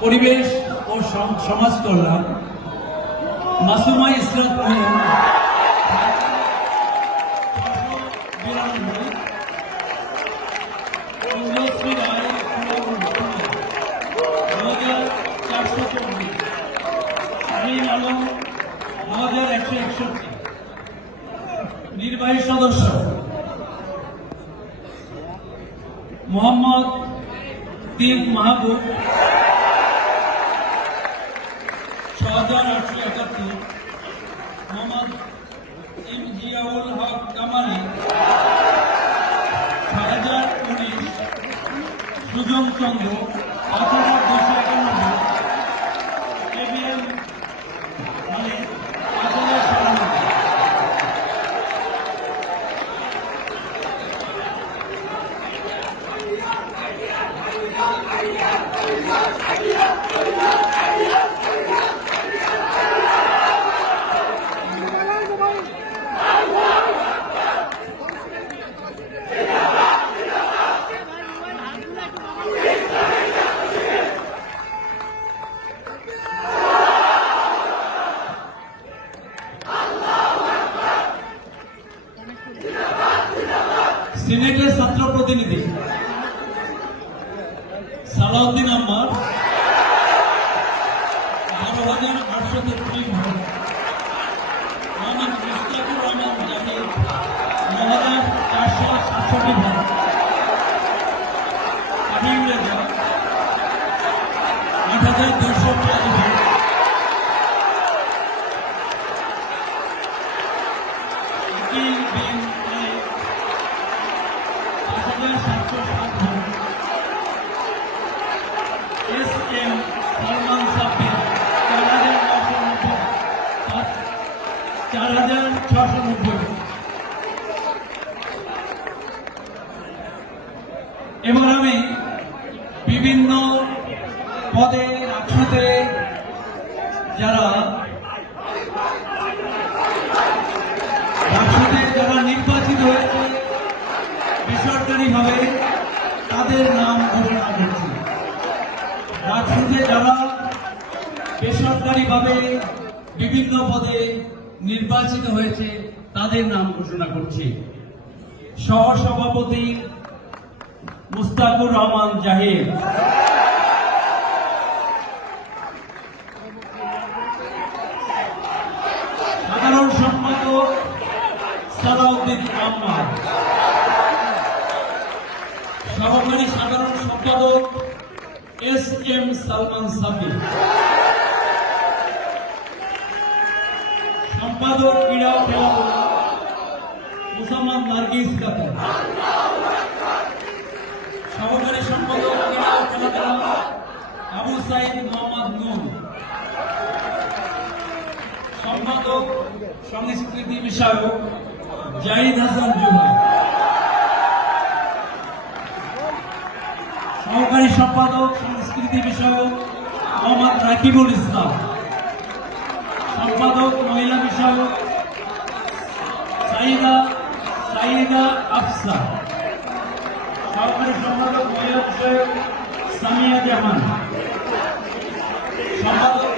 পরিবেশ ও সম- সমাজ কল্যাণ। মাসুমা একষট্টি নির্বাহী সদস্য। মোহাম্মদ তিন মাহবুব। হাজার আটশো একাত্তর মোহাম্মদ এম জিয়াউল হক কামালি ছয় হাজার উনিশ সুজন চন্দ্র সিনেটের ছাত্র প্রতিনিধি। সালাউদ্দিন আম্মার। বারো হাজার আটশো তেত্রিশ ভোট মোহাম্মদ মুস্তাকুর রহমান ন হাজার চারশো সাতষট্টি ভোট চার হাজার ছশো নব্বই। এবার আমি বিভিন্ন পদে রাষ্ট্রতে যারা রাষ্ট্রতে যারা নির্বাচিত হয়েছে, বেসরকারিভাবে তাদের নাম ঘোষণা করছি। রাজনীতিতে যারা বেসরকারিভাবে বিভিন্ন পদে নির্বাচিত হয়েছে, তাদের নাম ঘোষণা করছি। সহসভাপতি মুস্তাকুর রহমান জাহির সাধারণ সম্পাদক সালাউদ্দিন আহমদ সহকারী সাধারণ সম্পাদক এস এম সালমান সাব্বির। সম্পাদক ক্রীড়া ও খেলাধুলা মুসাম্মদ নার্গিস খাতুন সহকারী সম্পাদক ক্রীড়া খেলাধুলা আবু সাইদ মোহাম্মদ নূর সম্পাদক সংস্কৃতি বিষয়ক জাহিদ হাসান জুমা সহকারী সম্পাদক সংস্কৃতি বিষয়ক মোহাম্মদ রাকিবুল ইসলাম। সম্পাদক মহিলা বিষয়ক সাইদা সাইদা আফসা। সহকারী সম্পাদক মহিলা বিষয়ক সামিয়া জাহান সম্পাদক